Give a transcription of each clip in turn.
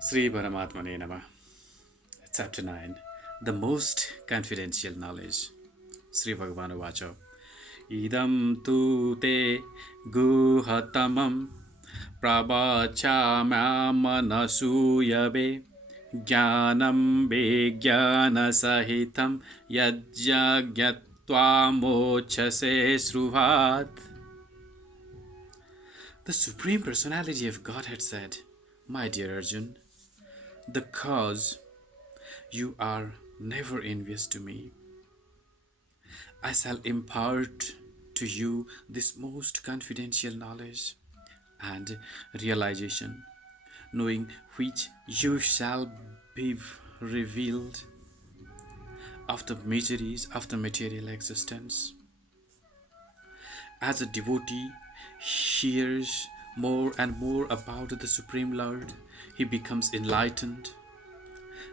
Sri Paramatmane Namah. Chapter 9. The Most Confidential Knowledge. Sri Bhagavan Vacha. Idam tu te guhatamam prabhachamyamanasuyabe jnanam vijnana sahitam yajjagyatva mochase sruvat. The Supreme Personality of Godhead said, My dear Arjun, the cause you are never envious to me. I shall impart to you this most confidential knowledge and realization, knowing which you shall be revealed of the miseries of the material existence. As a devotee hears more and more about the Supreme Lord, he becomes enlightened.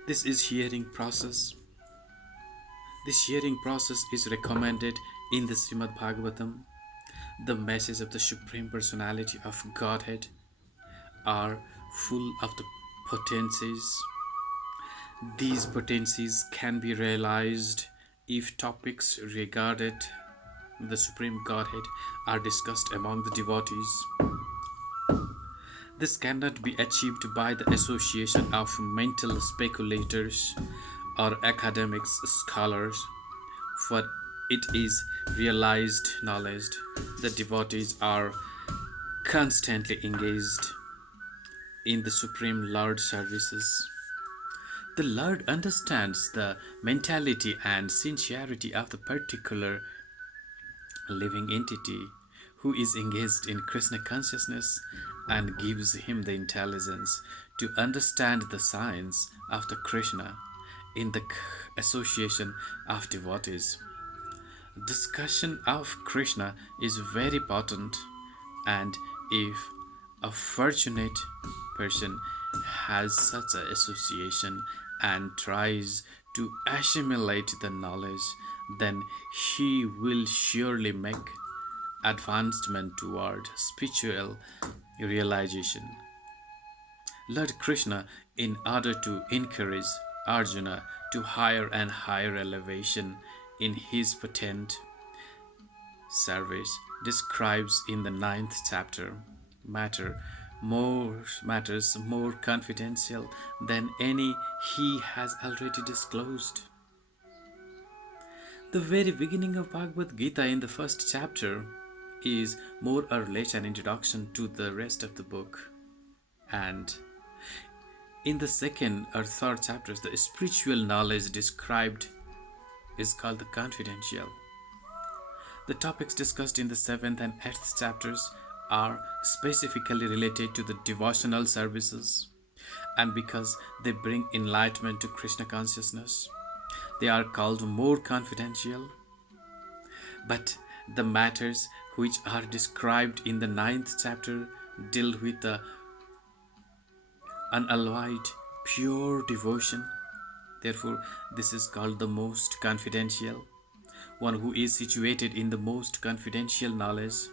This is hearing process. This hearing process is recommended in the Srimad Bhagavatam. The message of the Supreme Personality of Godhead are full of the potencies. These potencies can be realized if topics regarded the Supreme Godhead are discussed among the devotees. This cannot be achieved by the association of mental speculators or academic scholars, for it is realized knowledge. The devotees are constantly engaged in the Supreme Lord services. The Lord understands the mentality and sincerity of the particular living entity who is engaged in Krishna consciousness and gives him the intelligence to understand the science of the Krishna in the association of devotees. Discussion of Krishna is very potent, and if a fortunate person has such an association and tries to assimilate the knowledge, then he will surely make advancement toward spiritual realization. Lord Krishna, in order to encourage Arjuna to higher and higher elevation in his potent service, describes in the 9th chapter matters more confidential than any he has already disclosed. The very beginning of Bhagavad Gita in the first chapter is more or less an introduction to the rest of the book, and in the second or third chapters, the spiritual knowledge described is called the confidential. The topics discussed in the 7th and 8th chapters are specifically related to the devotional services, and because they bring enlightenment to Krishna consciousness, they are called more confidential. But the matters which are described in the 9th chapter deal with the unalloyed, pure devotion. Therefore, this is called the most confidential. One who is situated in the most confidential knowledge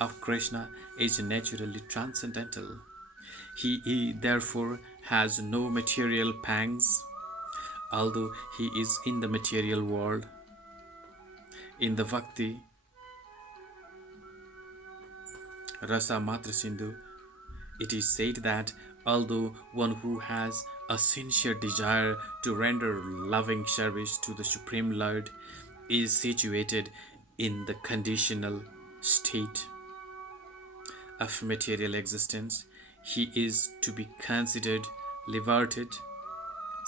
of Krishna is naturally transcendental. He therefore has no material pangs, although he is in the material world. In the Bhakti Rasa Matra Sindhu, it is said that although one who has a sincere desire to render loving service to the Supreme Lord is situated in the conditional state of material existence, he is to be considered liberated.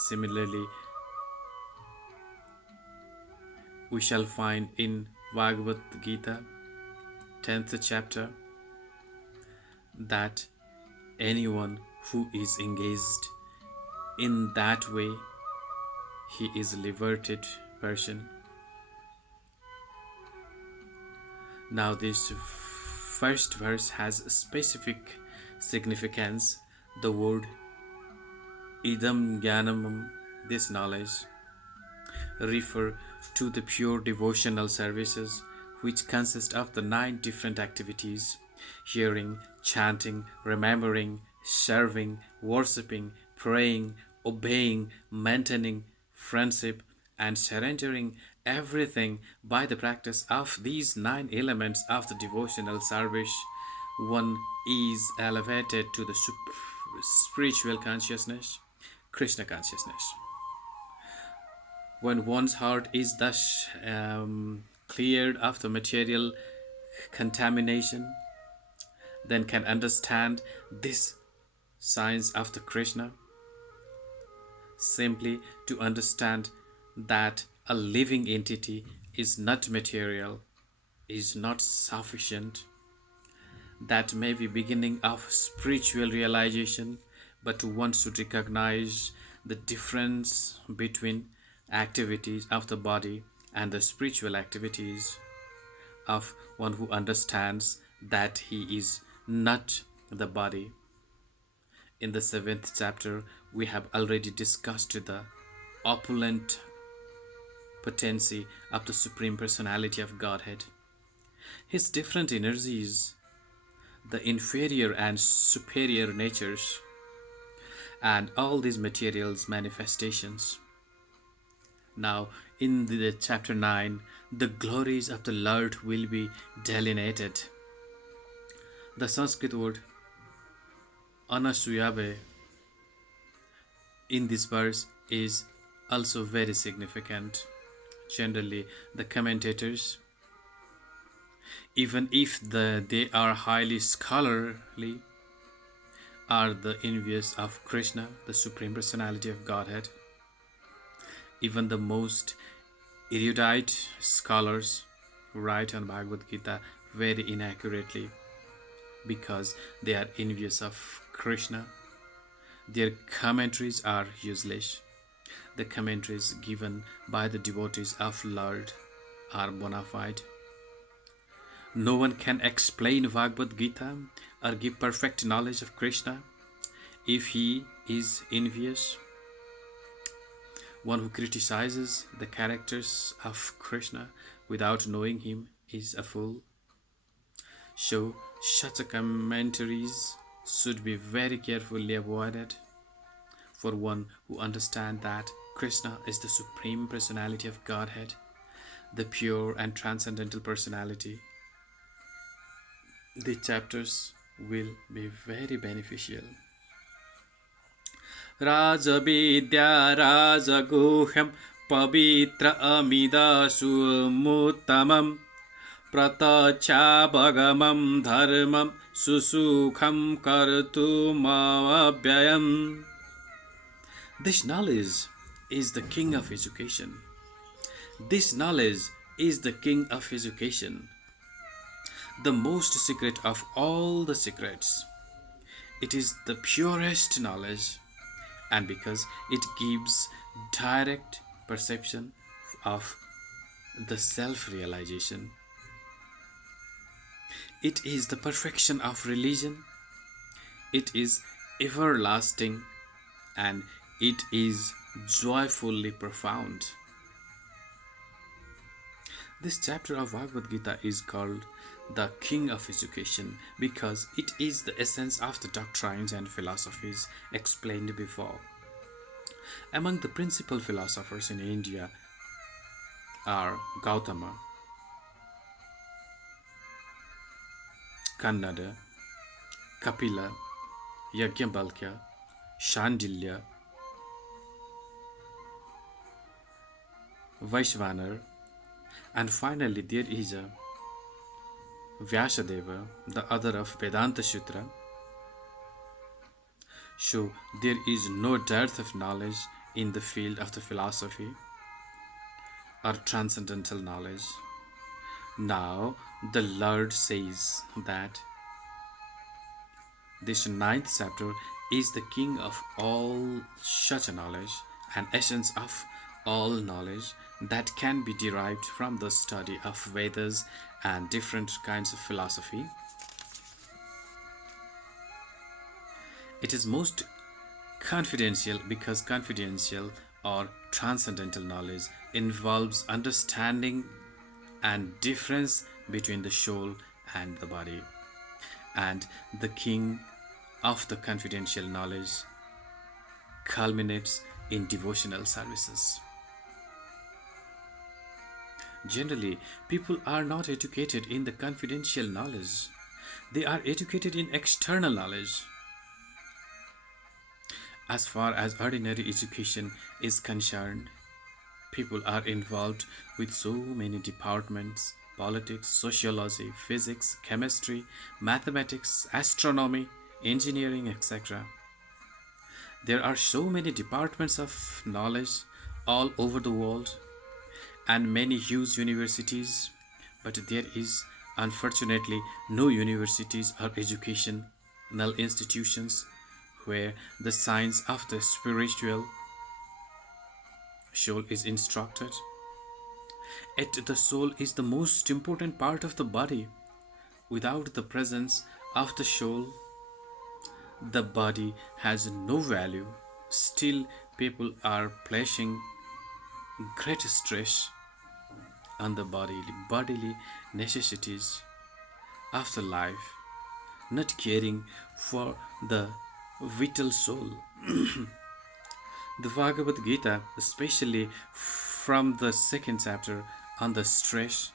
Similarly, we shall find in Bhagavad Gita, 10th chapter, that anyone who is engaged in that way, he is a liberated person. Now this first verse has a specific significance. The word idam jnanam, this knowledge, refer to the pure devotional services which consist of the 9 different activities: hearing, chanting, remembering, serving, worshipping, praying, obeying, maintaining friendship, and surrendering everything by the practice of these nine elements of the devotional service, one is elevated to the spiritual consciousness, Krishna consciousness. When one's heart is thus cleared of the material contamination, then can understand this science of the Krishna. Simply to understand that a living entity is not material, is not sufficient. That may be beginning of spiritual realization, but one should recognize the difference between activities of the body and the spiritual activities of one who understands that he is not the body. In the seventh chapter, we have already discussed the opulent potency of the Supreme Personality of Godhead, his different energies, the inferior and superior natures, and all these materials manifestations. Now, in the chapter 9, the glories of the Lord will be delineated. The Sanskrit word anasuyabe in this verse is also very significant. Generally, the commentators, even if they are highly scholarly, are the envious of Krishna, the Supreme Personality of Godhead. Even the most erudite scholars write on Bhagavad Gita very inaccurately because they are envious of Krishna. Their commentaries are useless. The commentaries given by the devotees of Lord are bona fide. No one can explain Bhagavad Gita or give perfect knowledge of Krishna if he is envious. One who criticizes the characters of Krishna without knowing him is a fool. So, such commentaries should be very carefully avoided for one who understands that Krishna is the Supreme Personality of Godhead, the pure and transcendental personality. The chapters will be very beneficial. राजविद्या राजगुह्यं पवित्र अमिदसुमुत्तमं प्रतच्छाभगमं धर्मं सुसुखं कर्तुमव्ययम्. This knowledge is the king of education. This knowledge is the king of education, the most secret of all the secrets. It is the purest knowledge, and because it gives direct perception of the self-realization. It is the perfection of religion. It is everlasting, and it is joyfully profound. This chapter of Bhagavad Gita is called the King of Education because it is the essence of the doctrines and philosophies explained before. Among the principal philosophers in India are Gautama, Kannada, Kapila, Yajnavalkya, Shandilya, Vaishvanar, and finally there is a Vyasadeva, the author of Vedanta Sutra. So there is no dearth of knowledge in the field of the philosophy or transcendental knowledge. Now the Lord says that this ninth chapter is the king of all such knowledge and essence of all knowledge that can be derived from the study of Vedas and different kinds of philosophy. It is most confidential because confidential or transcendental knowledge involves understanding and difference between the soul and the body. And the king of the confidential knowledge culminates in devotional services. Generally, people are not educated in the confidential knowledge, they are educated in external knowledge. As far as ordinary education is concerned, people are involved with so many departments: politics, sociology, physics, chemistry, mathematics, astronomy, engineering, etc. There are so many departments of knowledge all over the world and many huge universities, but there is unfortunately no universities or educational institutions where the science of the spiritual soul is instructed. Yet the soul is the most important part of the body. Without the presence of the soul, the body has no value. Still, people are placing great stress on the bodily necessities of the life, not caring for the vital soul. The Bhagavad Gita, especially from the second chapter on the stress,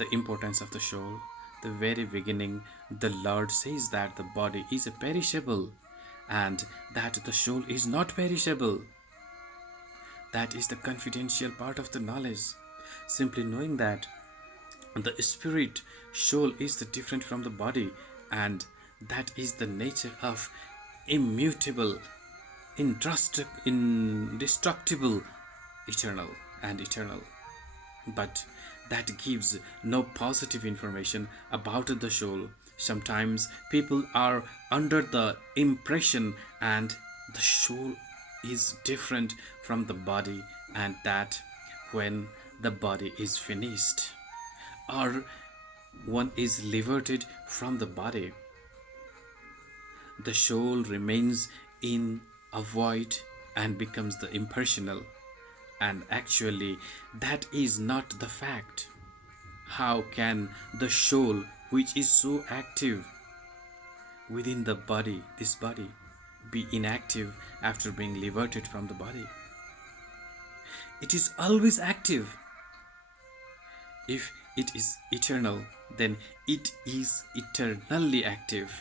the importance of the soul, the very beginning, the Lord says that the body is a perishable and that the soul is not perishable. That is the confidential part of the knowledge. Simply knowing that the spirit soul is the different from the body, and that is the nature of immutable, indestructible, eternal and eternal. But that gives no positive information about the soul. Sometimes people are under the impression and the soul is different from the body, and that when the body is finished or one is liberated from the body, the soul remains in a void and becomes the impersonal. And actually, that is not the fact. How can the soul, which is so active within the body, this body, be inactive after being liberated from the body? It is always active. If it is eternal, then it is eternally active,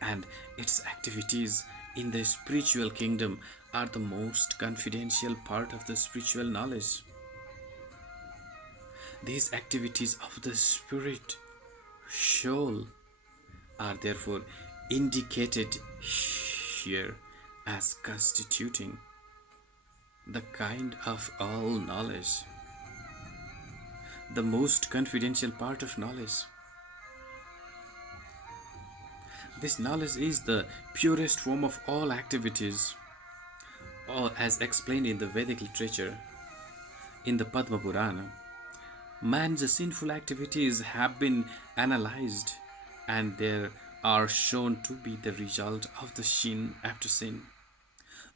and its activities in the spiritual kingdom are the most confidential part of the spiritual knowledge. These activities of the spirit soul are therefore indicated here as constituting the kind of all knowledge, the most confidential part of knowledge. This knowledge is the purest form of all activities, or as explained in the Vedic literature. In the Padma Purana, man's sinful activities have been analyzed and there are shown to be the result of the sin after sin.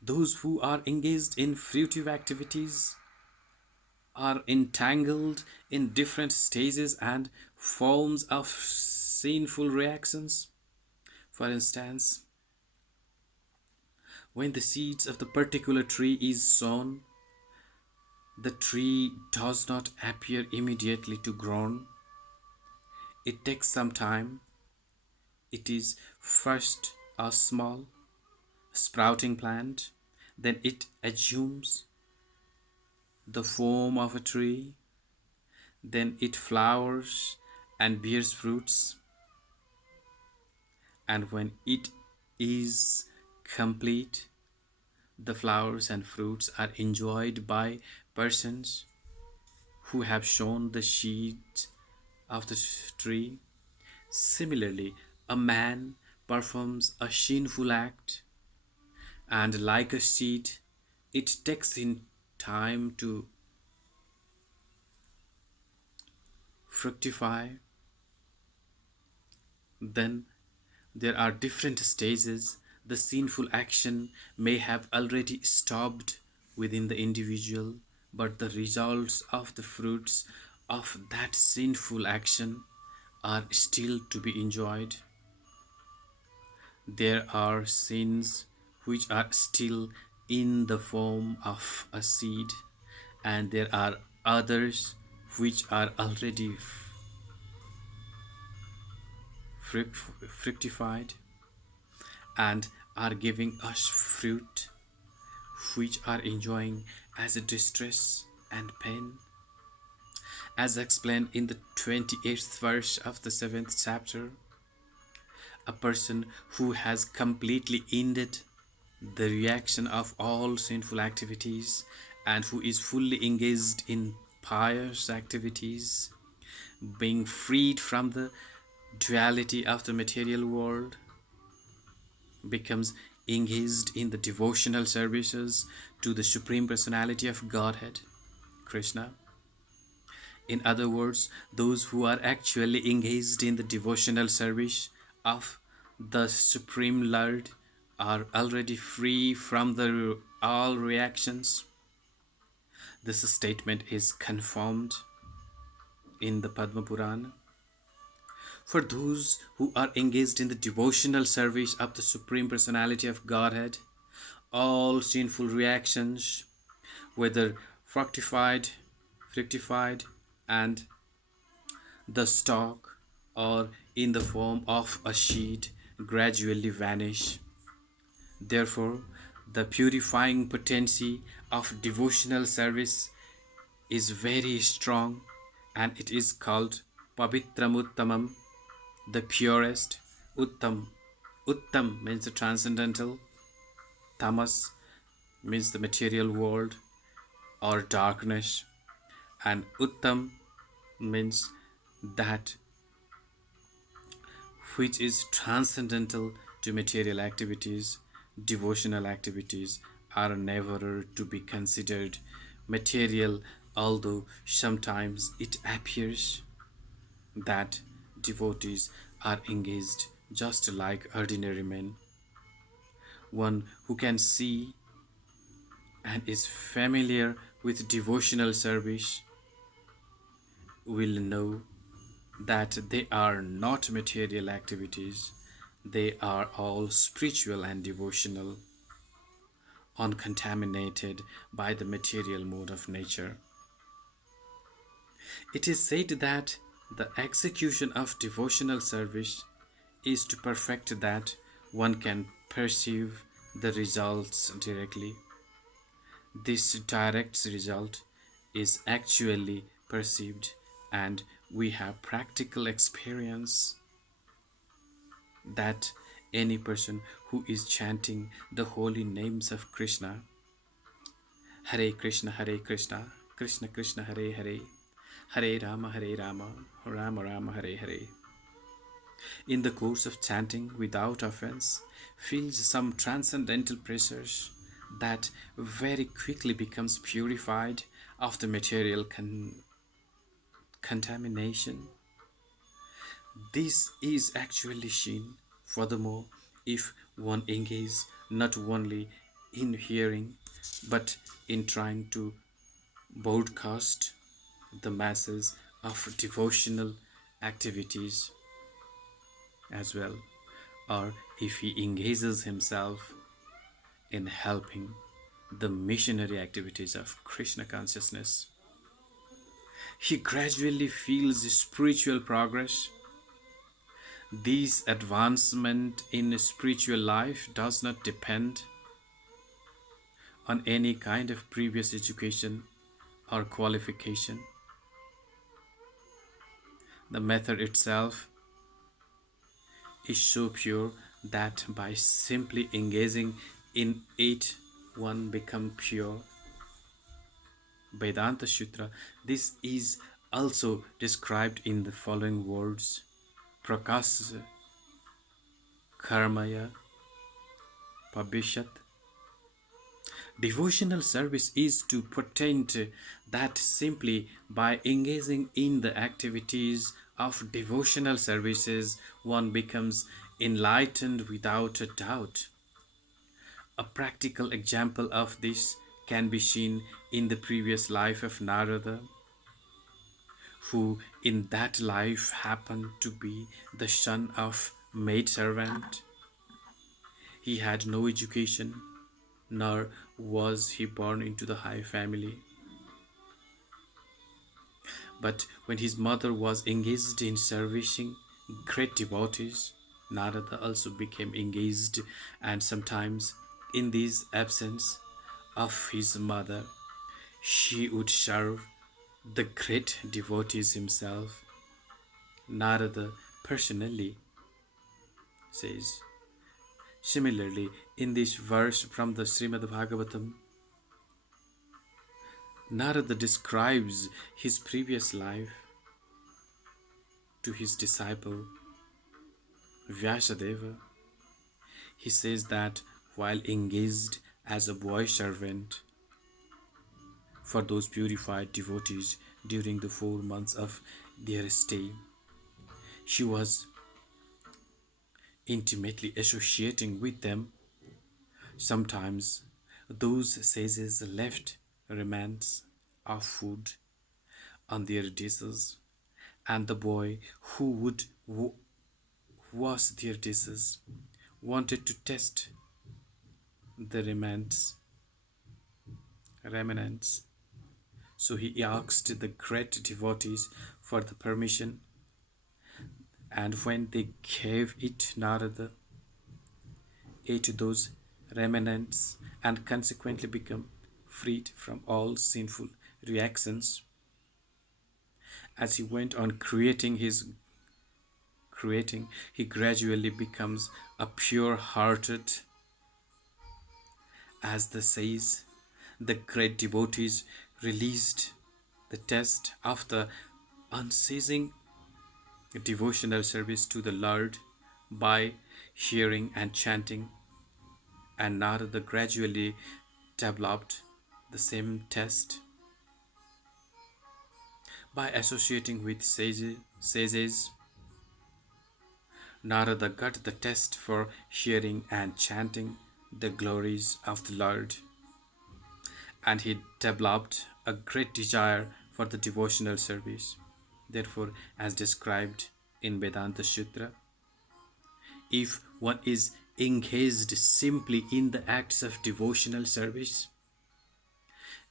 Those who are engaged in fruitive activities are entangled in different stages and forms of sinful reactions. For instance, when the seeds of the particular tree is sown, the tree does not appear immediately to grow. It takes some time. It is first a small sprouting plant, then it assumes the form of a tree, then it flowers and bears fruits, and when it is complete, the flowers and fruits are enjoyed by persons who have sown the seeds of the tree. Similarly, a man performs a sinful act, and like a seed, it takes in time to fructify. Then there are different stages. The sinful action may have already stopped within the individual, but the results of the fruits of that sinful action are still to be enjoyed. There are sins which are still in the form of a seed, and there are others which are already fructified and are giving us fruit, which are enjoying as a distress and pain, as explained in the 28th verse of the 7th chapter. A person who has completely ended the reaction of all sinful activities and who is fully engaged in pious activities, being freed from the duality of the material world, becomes engaged in the devotional services to the Supreme Personality of Godhead, Krishna. In other words, those who are actually engaged in the devotional service of the Supreme Lord are already free from all reactions. This statement is confirmed in the Padma Purana. For those who are engaged in the devotional service of the Supreme Personality of Godhead, all sinful reactions, whether fructified, fructified, and the stalk, or in the form of a sheet, gradually vanish. Therefore, the purifying potency of devotional service is very strong, and it is called Pavitramuttamam, the purest. Uttam. Uttam means the transcendental. Tamas means the material world or darkness. And Uttam means that which is transcendental to material activities. Devotional activities are never to be considered material, although sometimes it appears that devotees are engaged just like ordinary men. One who can see and is familiar with devotional service will know that they are not material activities, they are all spiritual and devotional, uncontaminated by the material mode of nature. It is said that the execution of devotional service is to perfect that one can perceive the results directly. This direct result is actually perceived, and we have practical experience that any person who is chanting the holy names of Krishna, Hare Krishna, Hare Krishna, Krishna Krishna, Hare Hare, Hare Rama, Rama Rama, Hare Hare, in the course of chanting without offense, feels some transcendental pressures that very quickly becomes purified of the material contamination. This is actually seen, furthermore, if one engages not only in hearing but in trying to broadcast the masses of devotional activities as well, or if he engages himself in helping the missionary activities of Krishna consciousness. He gradually feels spiritual progress. This advancement in spiritual life does not depend on any kind of previous education or qualification. The method itself is so pure that by simply engaging in it, one becomes pure. Vedanta Sutra, this is also described in the following words: Prakasa Karmaya Pabhishat. Devotional service is to portend that simply by engaging in the activities of devotional services, one becomes enlightened without a doubt. A practical example of this can be seen in the previous life of Narada, who in that life happened to be the son of maidservant. He had no education, nor was he born into the high family. But when his mother was engaged in servicing great devotees, Narada also became engaged, and sometimes, in this absence of his mother, she would serve the great devotees himself. Narada personally says. Similarly, in this verse from the Srimad Bhagavatam, Narada describes his previous life to his disciple Vyasadeva. He says that while engaged as a boy servant for those purified devotees during the 4 months of their stay, she was intimately associating with them. Sometimes those sages left remnants of food on their dishes, and the boy who would wash their dishes wanted to test the remnants. So he asked the great devotees for the permission, and when they gave it, Narada ate those remnants and consequently became freed from all sinful reactions. As he went on creating, he gradually becomes a pure hearted, as the says. The great devotees released the test after unceasing devotional service to the Lord by hearing and chanting, and Narada gradually developed the same test by associating with sages. Narada got the test for hearing and chanting the glories of the Lord, and he developed a great desire for the devotional service. Therefore, as described in Vedanta Sutra, if one is engaged simply in the acts of devotional service,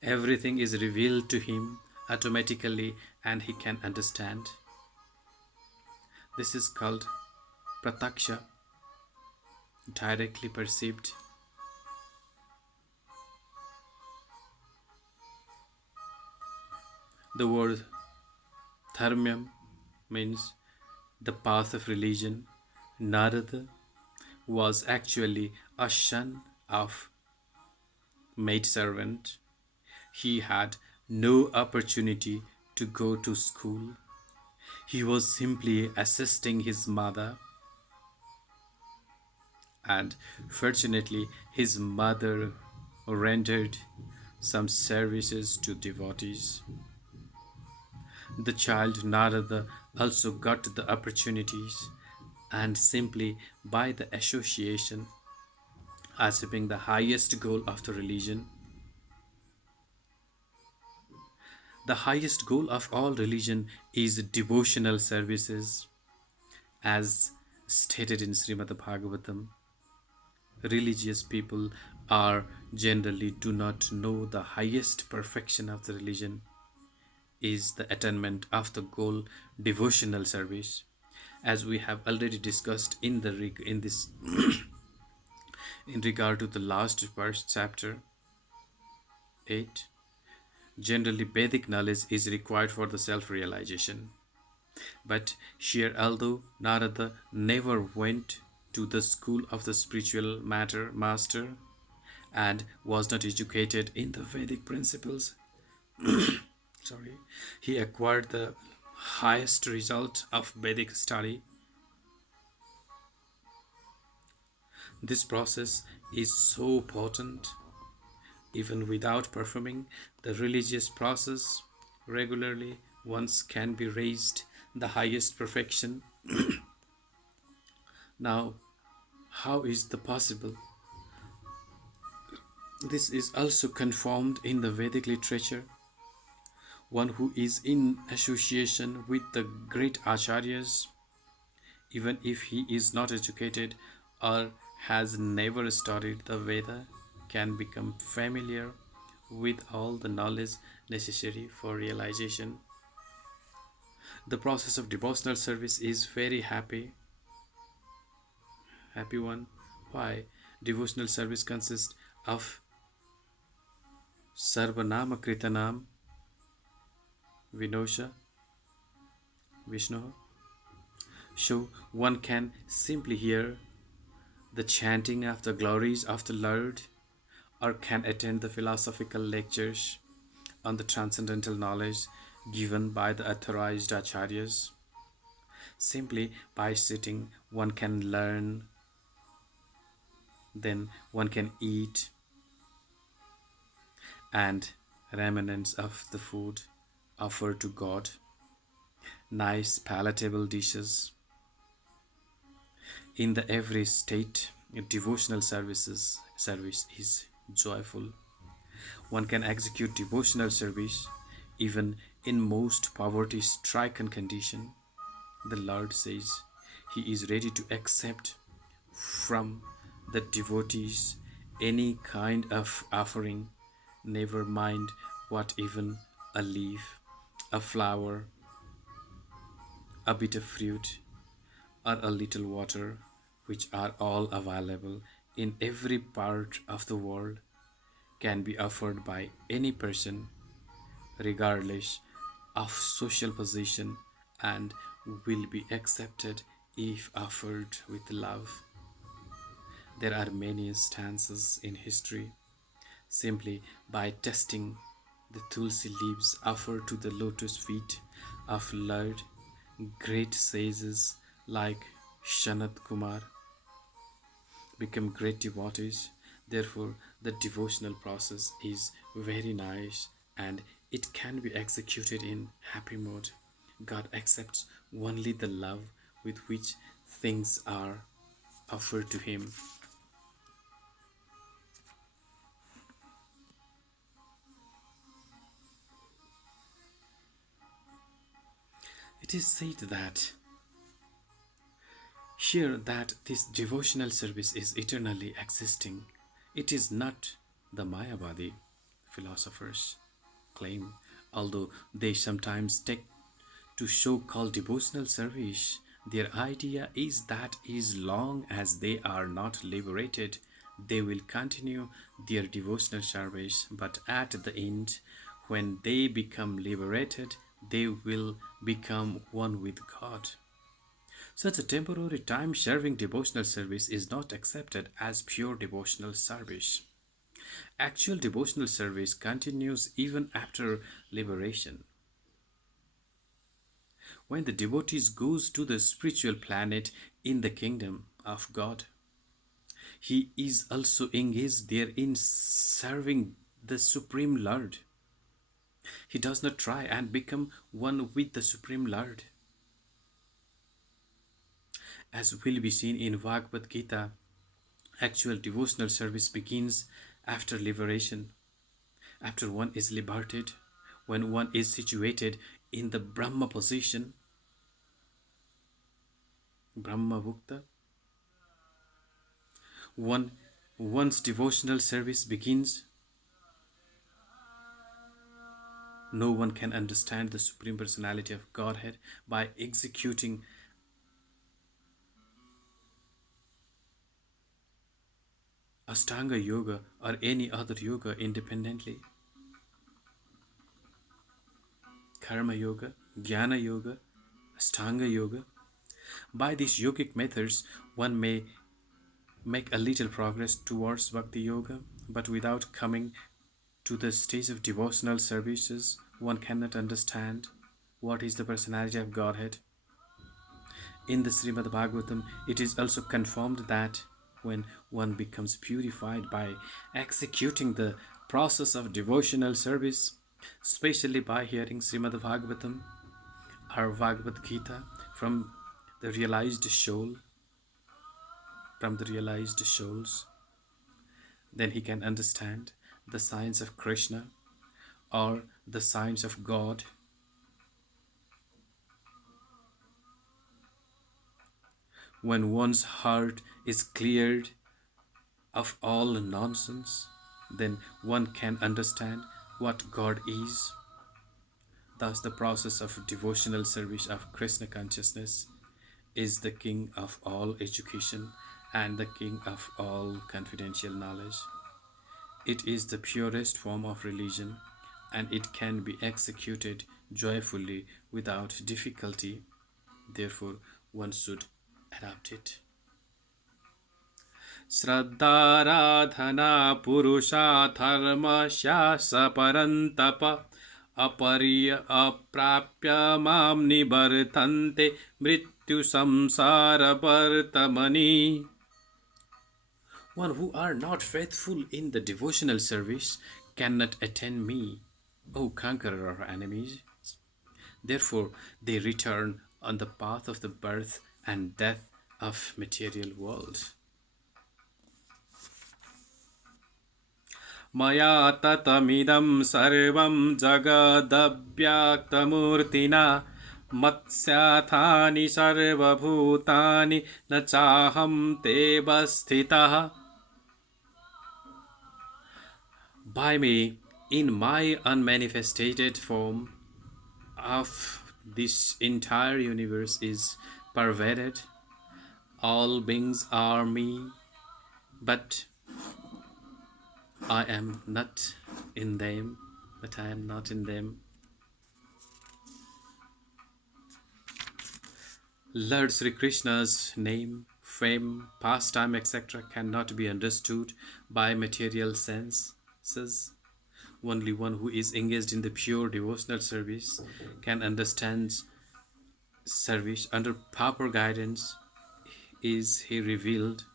everything is revealed to him automatically and he can understand. This is called prataksha, directly perceived. The word dharmyam means the path of religion. Narada was actually a son of maidservant. He had no opportunity to go to school. He was simply assisting his mother, and fortunately, his mother rendered some services to devotees. The child Narada also got the opportunities, and simply by the association, achieving the highest goal of the religion. The highest goal of all religion is devotional services, as stated in Srimad Bhagavatam. Religious people are generally do not know the highest perfection of the religion is the attainment of the goal devotional service, as we have already discussed in this in regard to the last verse chapter 8. Generally Vedic knowledge is required for the self realization, but here, although Narada never went to the school of the spiritual matter master and was not educated in the Vedic principles, sorry, he acquired the highest result of Vedic study. This process is so potent. Even without performing the religious process regularly, once can be raised the highest perfection. Now, how is the possible? This is also confirmed in the Vedic literature. One who is in association with the great acharyas, even if he is not educated or has never studied the Veda can become familiar with all the knowledge necessary for realization. The process of devotional service is very happy one. Why? Devotional service consists of Sarvanama Kritanam, Vinosha, Vishnu. So one can simply hear the chanting of the glories of the Lord, or can attend the philosophical lectures on the transcendental knowledge given by the authorized acharyas. Simply by sitting, one can learn, then one can eat, and remnants of the food offered to God, nice palatable dishes. In the every state, devotional service is joyful. One can execute devotional service even in most poverty stricken condition. The Lord says He is ready to accept from the devotees any kind of offering, never mind what, even a leaf, a flower, a bit of fruit, or a little water, which are all available in every part of the world, can be offered by any person regardless of social position and will be accepted if offered with love. There are many instances in history simply by testing the tulsi leaves offered to the lotus feet of Lord, great sages like Shanat Kumar become great devotees. Therefore, the devotional process is very nice and it can be executed in happy mode. God accepts only the love with which things are offered to Him. It is said that here that this devotional service is eternally existing. It is not the Mayavadi philosophers claim, although they sometimes take to so called devotional service. Their idea is that as long as they are not liberated, they will continue their devotional service, but at the end, when they become liberated, they will become one with God. Such a temporary time serving devotional service is not accepted as pure devotional service. Actual devotional service continues even after liberation. When the devotees goes to the spiritual planet in the kingdom of God, he is also engaged there in serving the Supreme Lord. He does not try and become one with the Supreme Lord. As will be seen in Bhagavad Gita, actual devotional service begins after liberation, after one is liberated, when one is situated in the Brahma position, Brahma Bhukta. One once devotional service begins, no one can understand the Supreme Personality of Godhead by executing Astanga Yoga or any other yoga independently. Karma Yoga, Jnana Yoga, Astanga Yoga. By these yogic methods, one may make a little progress towards Bhakti Yoga, but without coming to the stage of devotional services, one cannot understand what is the personality of Godhead. In the Srimad Bhagavatam, it is also confirmed that when one becomes purified by executing the process of devotional service, especially by hearing Srimad Bhagavatam or Bhagavad Gita from the realized soul, from the realized souls, then he can understand the signs of Krishna or the signs of God. When one's heart is cleared of all nonsense, then one can understand what God is. Thus, the process of devotional service of Krishna consciousness is the king of all education and the king of all confidential knowledge. It is the purest form of religion and it can be executed joyfully without difficulty. Therefore, one should adopt it. श्रद्धाराधना पुरुषाधर्मस्यास्य परन्तप अपर्य अप्राप्य मां निवर्तन्ते मृत्युसंसारवर्तमनि. One who are not faithful in the devotional service cannot attain me, O conqueror of enemies. Therefore, they return on the path of the birth and death of material world. मया ततमिदं सर्वं जगदव्यक्तमूर्तिना मत्स्याथानि सर्वभूतानि न चाहं तेव स्थितः. By me, in my unmanifested form, of this entire universe is pervaded. All beings are me, but I am not in them, but I am not in them. Lord Sri Krishna's name, fame, pastime, etc. cannot be understood by material senses. Only one who is engaged in the pure devotional service can understand service under proper guidance. Is he revealed?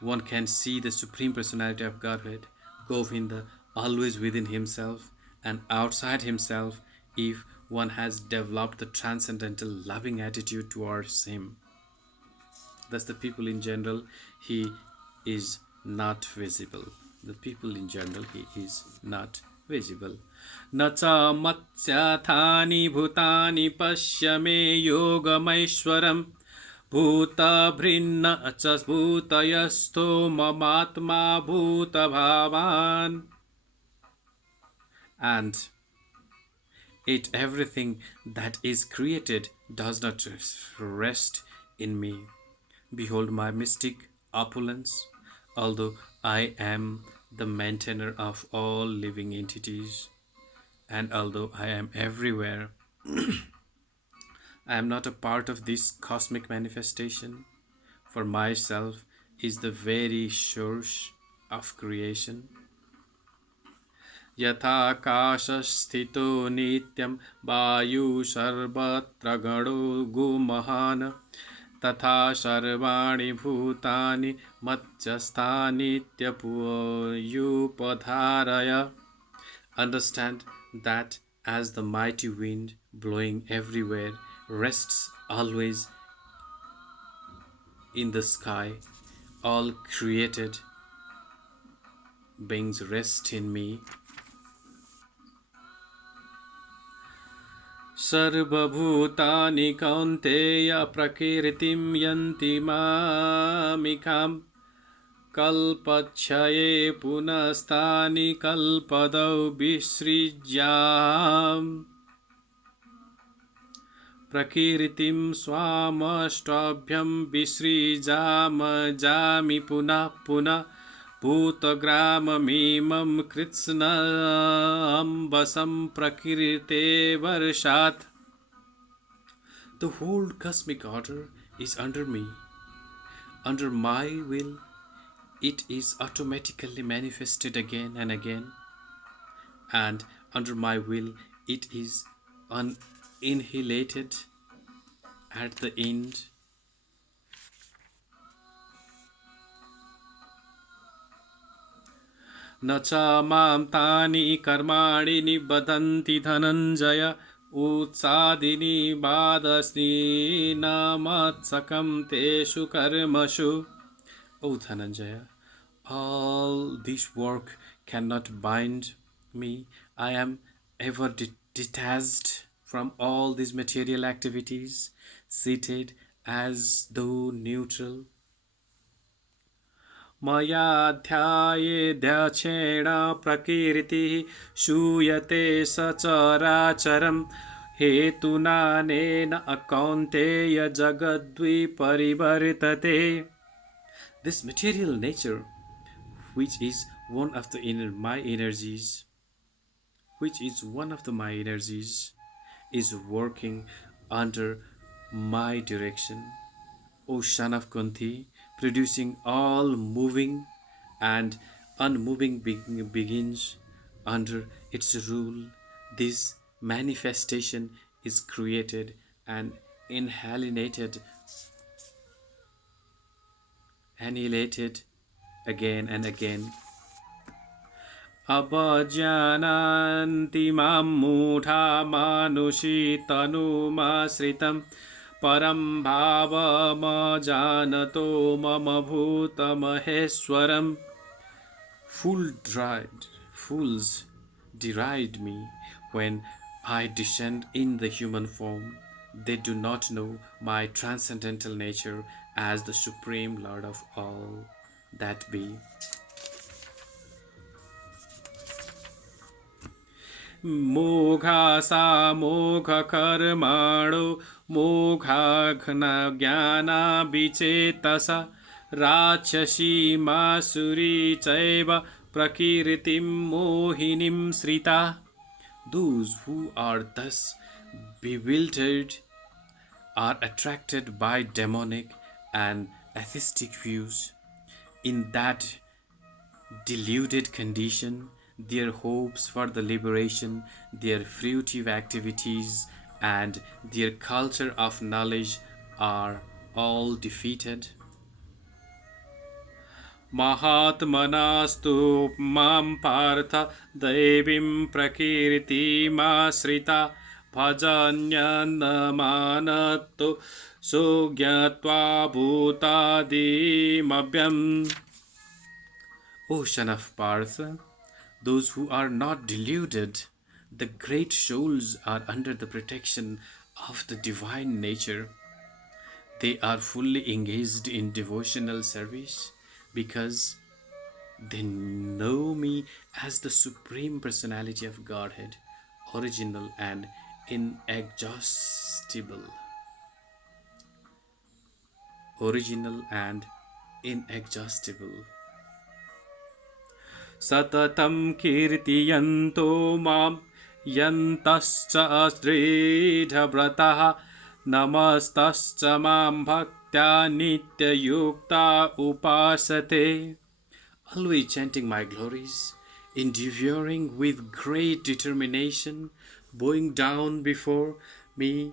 One can see the Supreme Personality of Godhead, Govinda, always within himself and outside himself if one has developed the transcendental loving attitude towards him. Thus, the people in general, he is not visible. The people in general, he is not visible. न च मत्स्याथानि भूतानि पश्य मे योगमैश्वरम् भूतभृन्न च भूतयस्थो ममात्मा भूतभावान्. And it everything that is created does not rest in me. Behold my mystic opulence, although I am the maintainer of all living entities, and although I am everywhere, I am not a part of this cosmic manifestation, for myself is the very source of creation. यथाकाशस्थितो नित्यं वायु सर्वत्र गणो गुमहान् तथा सर्वाणि भूतानि मध्यस्थानित्यपुयुपधारय. Understand that as the mighty wind blowing everywhere rests always in the sky, all created beings rest in me. सर्वभूतानि कौन्तेय प्रकृतिं यन्ति मामिकां कल्पक्षये पुनस्तानि कल्पदौ विसृज्याम्. प्रकृतिं स्वामष्टाभ्यं विसृजामि पुनः पुनः भूतग्राममिमं कृत्स्नम्बसं प्रकृते वर्षात्. The whole cosmic order is under me. Under my will, it is automatically manifested again and again. And under my will, it is annihilated at the end. न च मां तानि कर्माणि निबधन्ति धनञ्जय उत्सादिनी बाधस्नि न मत्सकं तेषु कर्मसु. O Dhananjaya, all this work cannot bind me. I am ever detached from all these material activities, seated as though neutral. मयाध्यायेऽध्यक्षेण प्रकीर्तिः श्रूयते सचराचरं हेतुनानेन अकौन्तेय जगद्विपरिवर्तते. This material nature, which is one of the my energies, is working under my direction, O son of Kunti, producing all moving and unmoving begins under its rule. This manifestation is created and annihilated again and again. अवजानन्ति मां मूढा मानुषी तनुमाश्रितं परं भावमजानतो मम भूतमहेश्वरम्. Fools deride me when I descend in the human form. They do not know my transcendental nature as the supreme Lord of all that be. मोघासा मोघकर्माणो मोघाघ्नज्ञानाभिचेतसा राक्षसी मासुरी चैव प्रकृतिं मोहिनीं Shrita. Those who are thus bewildered are attracted by demonic and atheistic views. In that deluded condition, their hopes for the liberation, their fruitive activities, and their culture of knowledge are all defeated. महात्मनास्तु मां Partha दैवीं प्रकृतिमाश्रिता भजन्यन्नमानतो सुज्ञात्वा भूतादिमव्यम्. O son of Partha, those who are not deluded, the great souls, are under the protection of the divine nature. They are fully engaged in devotional service because they know me as the Supreme Personality of Godhead, original and inexhaustible. Original and inexhaustible. सततं कीर्तयन्तो मां यन्तश्च दृढव्रतः नमस्तश्च मां भक्त्या नित्ययुक्ता उपासते. Always chanting my glories, enduring with great determination, bowing down before me,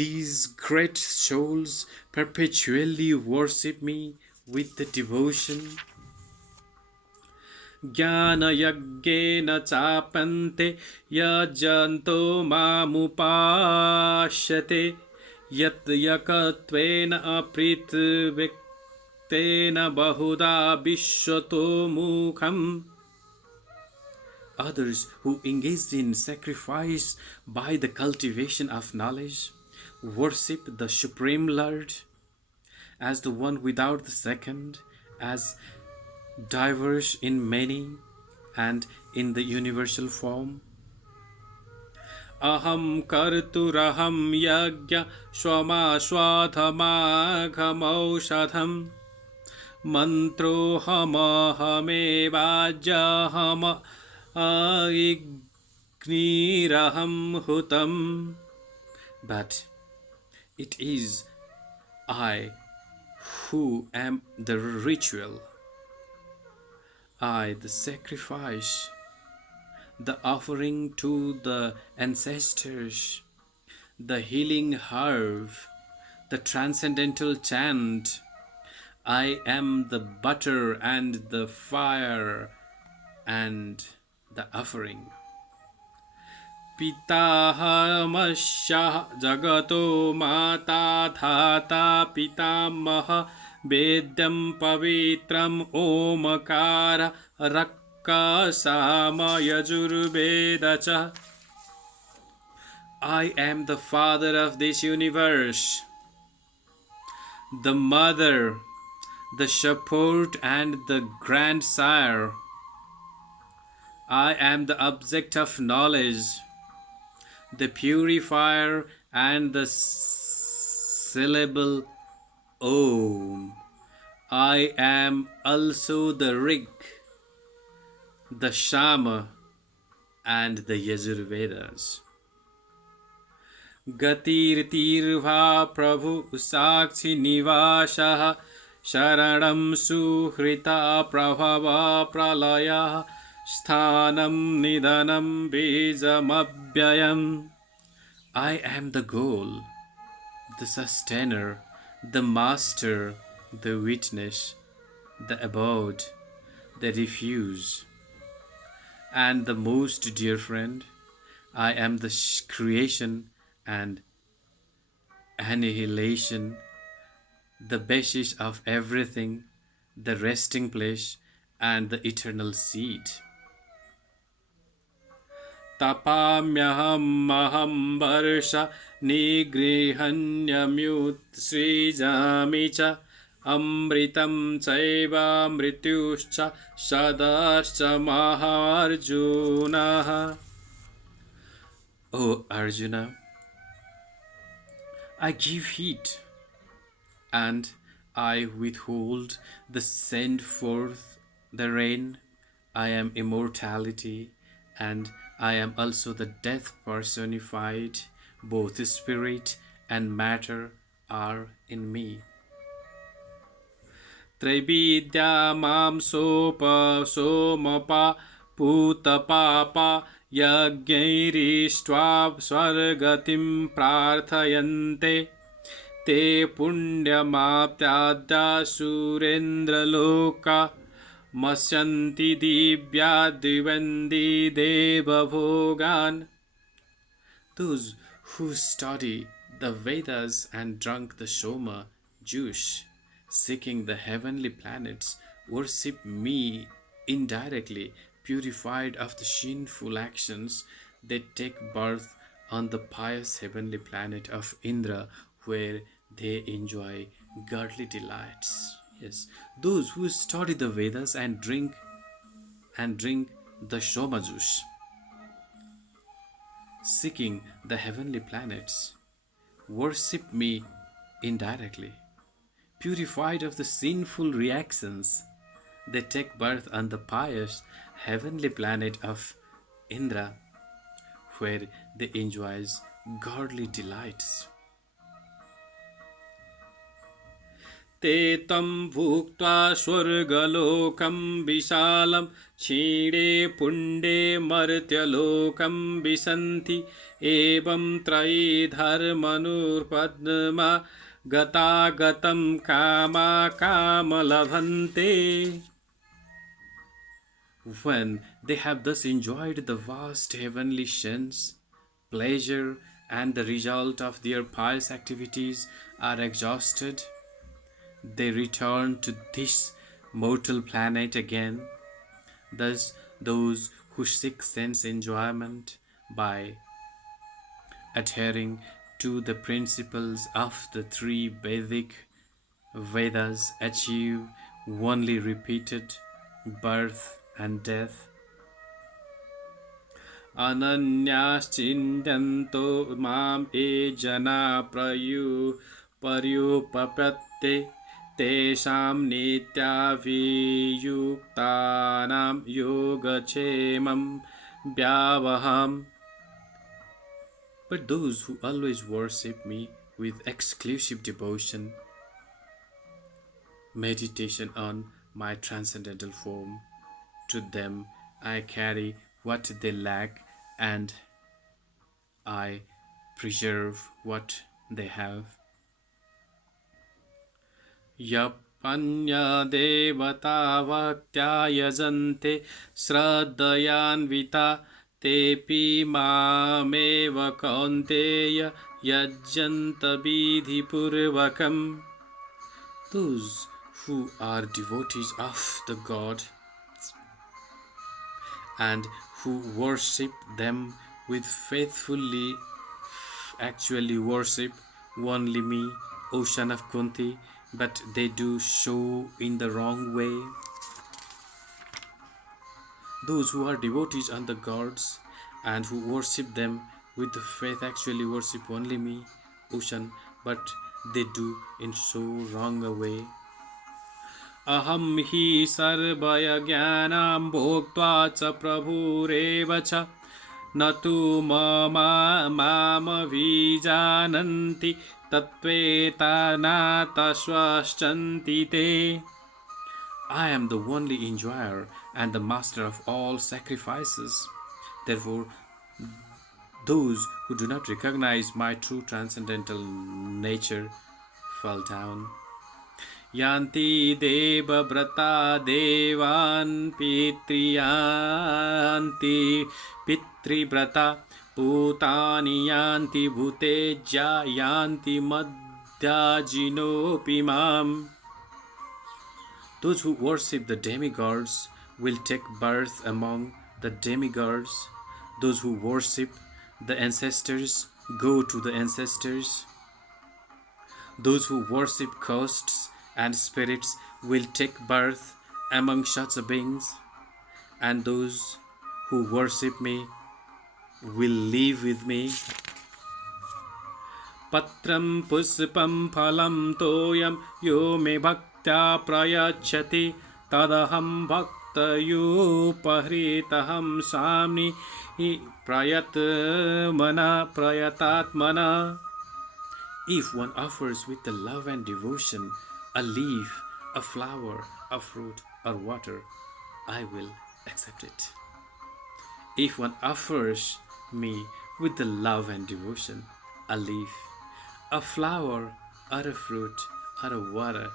these great souls perpetually worship me with the devotion. ज्ञानयज्ञेन चापन्ते यजन्तो मामुपास्यते यत् यकत्वेन अपृथ्व्यक्तेन बहुधा विश्वतो मुखम्. Others who engaged in sacrifice by the cultivation of knowledge worship the Supreme Lord as the one without the second, as diverse in many and in the universal form. Aham karturaham yajna swamaśwadhamaghamaushadham mantrohamahame aigniraham hutam. But it is I who am the ritual, I the sacrifice, the offering to the ancestors, the healing herb, the transcendental chant. I am the butter and the fire and the offering. Pitahamashah jagato mata dhata pitamaha वेद्यं पवित्रं ओमकार रक्कसामयजुर्वेद च. I am the father of this universe, the mother, the shepherd and the grandsire. I am the object of knowledge, the purifier and the syllable Om. I am also the Rig, the Shama, and the Yajurvedas. गतिर्तीर्वा प्रभु साक्षि निवासः शरणं सुहृता प्रभव प्रलयः स्थानं निधनं बीजमव्ययम्. I am the goal, the sustainer, the master, the witness, the abode, the refuge, and the most dear friend. I am the creation and annihilation, the basis of everything, the resting place, and the eternal seed. तपाम्यहमहं वर्ष निगृहण्यम्युत्सृजामि च अमृतं चैव मृत्युश्च सदाश्च महार्जुनः. O Arjuna, I give heat and I withhold the send forth the rain. I am immortality and I am also the death personified. Both spirit and matter are in me. त्रैविद्या मां सोमपा पूतपापा यज्ञैरिष्ट्वा स्वर्गतिं प्रार्थयन्ते ते पुण्यमाप्त्याद्या सुरेन्द्रलोका मस्यन्ति Divya दिवन्ति देवभोगान्. Those who study the Vedas and drunk the Soma juice, seeking the heavenly planets, worship me indirectly, purified of the sinful actions. They take birth on the pious heavenly planet of Indra, where they enjoy godly delights. Yes, those who study the Vedas and drink the Soma juice, seeking the heavenly planets, worship me indirectly, purified of the sinful reactions. They take birth on the pious heavenly planet of Indra, where they enjoy godly delights. ते तं भुक्त्वा स्वर्गलोकं विशालं क्षीणे पुण्डे मर्त्यलोकं विशन्ति एवं त्रयी धर्मनुपद्मा गतागतं कामा कामलभन्ते. When they have thus enjoyed the vast heavenly sense, pleasure, and the result of their pious activities are exhausted, they return to this mortal planet again. Thus, those who seek sense enjoyment by adhering to the principles of the three Vedic Vedas achieve only repeated birth and death. अनन्याश्चिन्तन्तो मां ये जना पर्युपपत्ते तेषां नित्याभियुक्तानां योगक्षेमं व्यावहाम्. But those who always worship me with exclusive devotion, meditation on my transcendental form, to them I carry what they lack and I preserve what they have. Yapanya devata bhaktya yajante shraddhayanvita tepi mameva kaunteya yajjanta vidhi purvakam. Those who are devotees of the God and who worship them with actually worship only me, O son of Kunti. but they do show in the wrong way. Those who are devotees and the gods and who worship them with the faith actually worship only me, ocean, but they do in so wrong a way. अहं हि सर्वयज्ञानां भोक्त्वा च प्रभुरेव च न तु मामभिजानन्ति तत्त्वेतानातश्वश्चन्ति ते. I am the only enjoyer and the master of all sacrifices. Therefore, those who do not recognize my true transcendental nature fall down. Yanti deva brata devan pitriyanti pitri brata putani yanti bhuteja yanti madhyajinopi mam. Those who worship the demigods will take birth among the demigods. Those who worship the ancestors go to the ancestors. Those who worship ghosts and spirits will take birth among such beings, and those who worship me will live with me. Patram puspam phalam toyam yo me bhaktya prayachati tadaham bhaktayupahritaham samni prayatatmana. If one offers with the love and devotion a leaf, a flower, a fruit, or water, I will accept it. If one offers me with the love and devotion a leaf, a flower, or a fruit, or a water,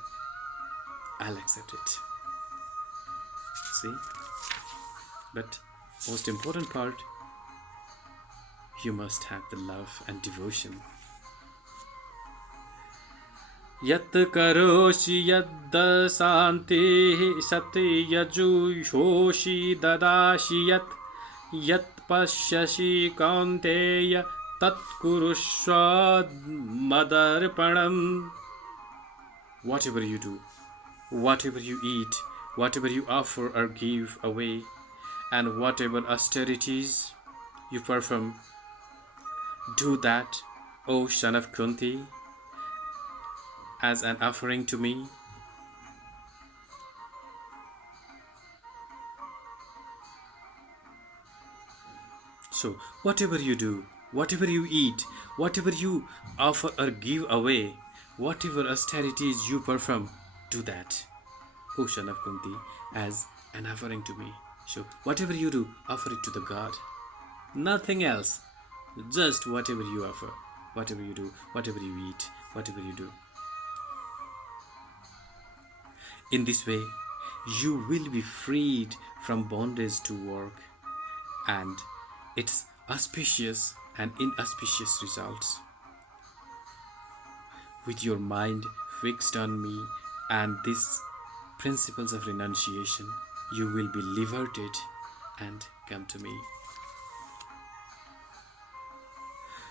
I'll accept it. See? But most important part, you must have the love and devotion. Yat karoshi yaddasanti sati yajuhoshi dadashi yat pasyashi kaunteya tat kurushva madarpanam. Whatever you do, whatever you eat, whatever you offer or give away, and whatever austerities you perform, do that, O son of Kunti, as an offering to me. So, whatever you do, whatever you eat, whatever you offer or give away, whatever austerities you perform, do that, O son of Kunti, as an offering to me. So, whatever you do, offer it to the God. Nothing else. Just whatever you offer, whatever you do, whatever you eat, whatever you do. In this way, you will be freed from bondage to work and its auspicious and inauspicious results. With your mind fixed on me and these principles of renunciation, you will be liberated and come to me.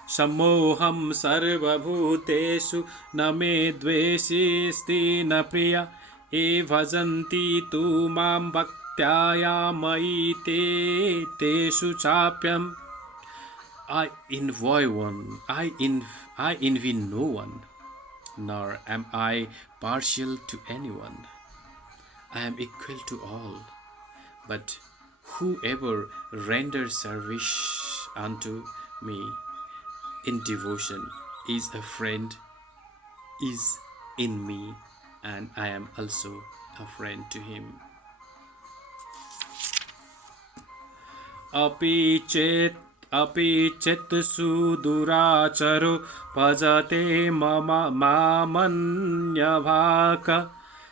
Sammoham sarvabhuteshu na me dveshisti na priya e bhajanti tu mam bhaktyaya mai te teshu chapyam. I envy no one, nor am I partial to anyone. I am equal to all, but whoever renders service unto me in devotion is a friend, is in me, and I am also a friend to him. Api chet suduracharo bhajate mamanya bhaka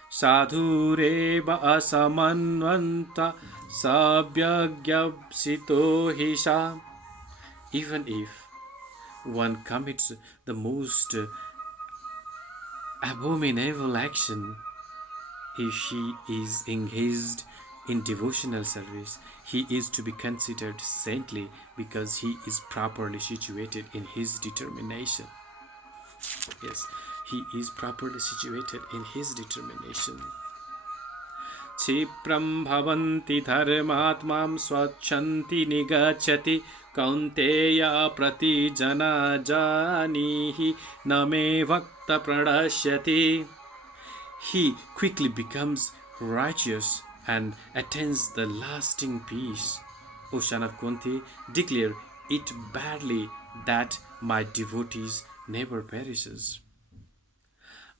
sadhureva asamanvanta sabhyagyapsito hisha. Even if one commits the most abominable action, if he is engaged in devotional service, he is to be considered saintly because he is properly situated in his determination. Yes, He is properly situated in his determination. क्षिप्रं भवन्ति धर्मात्मां स्वच्छन्ति निगच्छति कौन्तेय प्रतिजना जानीहि न मे भक्त प्रणश्यति. He quickly becomes righteous and attains the lasting peace. O son of Kunti, declare it badly that my devotees never perishes.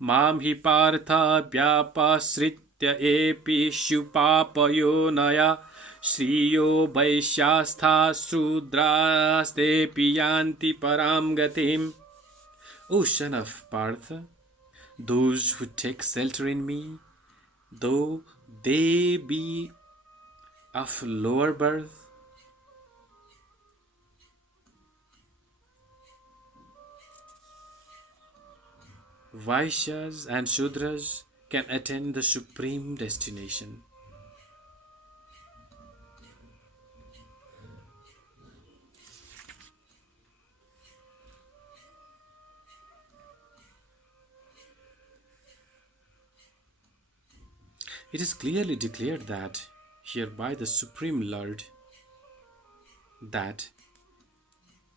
मां हि पार्थ व्यापाश्रित्य एपि शुपापयोनया श्रियो वैश्यास्था शूद्रास्तेऽपि यान्ति परां गतिम्. O son of Partha, those who take shelter in me, though they be of lower birth, Vaishyas and Shudras can attain the supreme destination. It is clearly declared that here by the Supreme Lord that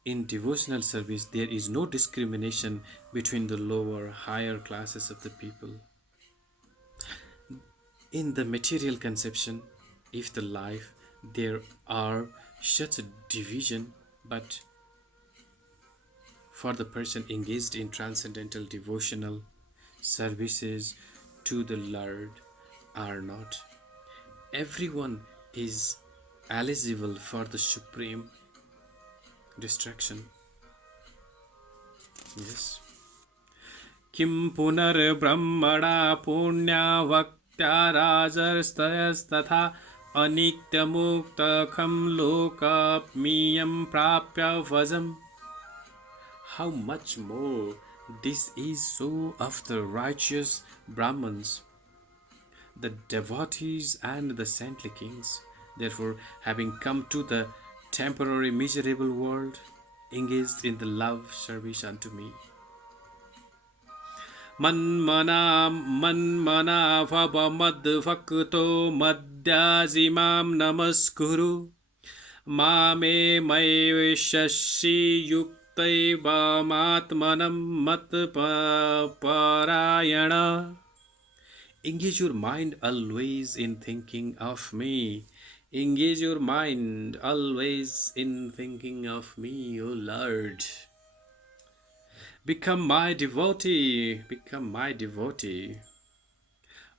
in devotional service there is no discrimination between the lower higher classes of the people. In the material conception, if the life there are such a division, but for the person engaged in transcendental devotional services to the Lord are not. Everyone is eligible for the supreme destruction. Yes. Kim punarbrahmana punyavakta rajarstayasthatha anityamuktakham lokapmiyam prapya vajam. How much more this is so of the righteous Brahmins, the devotees and the saintly kings. Therefore, having come to the temporary miserable world, engaged in the love service unto me. Manmana vava madbhakto madhyazimam namaskuru mame maivashasi yuktaiva matmanam matparayana. Engage your mind always in thinking of me. Engage your mind always in thinking of me, O Lord. Become my devotee. Become my devotee.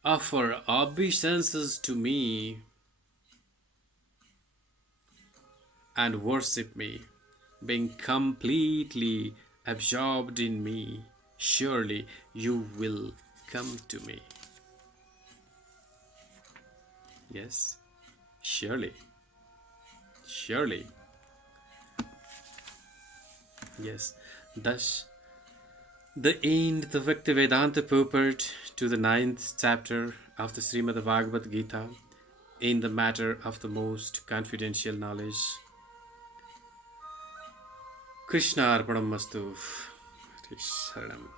Offer obeisances to me and worship me, being completely absorbed in me. Surely you will come to me. Yes, surely. Surely. Yes, thus the end the Bhaktivedanta purport to the 9th chapter of the Srimad Bhagavad Gita in the matter of the most confidential knowledge. Krishna Arpanam Mastu. Sharanam.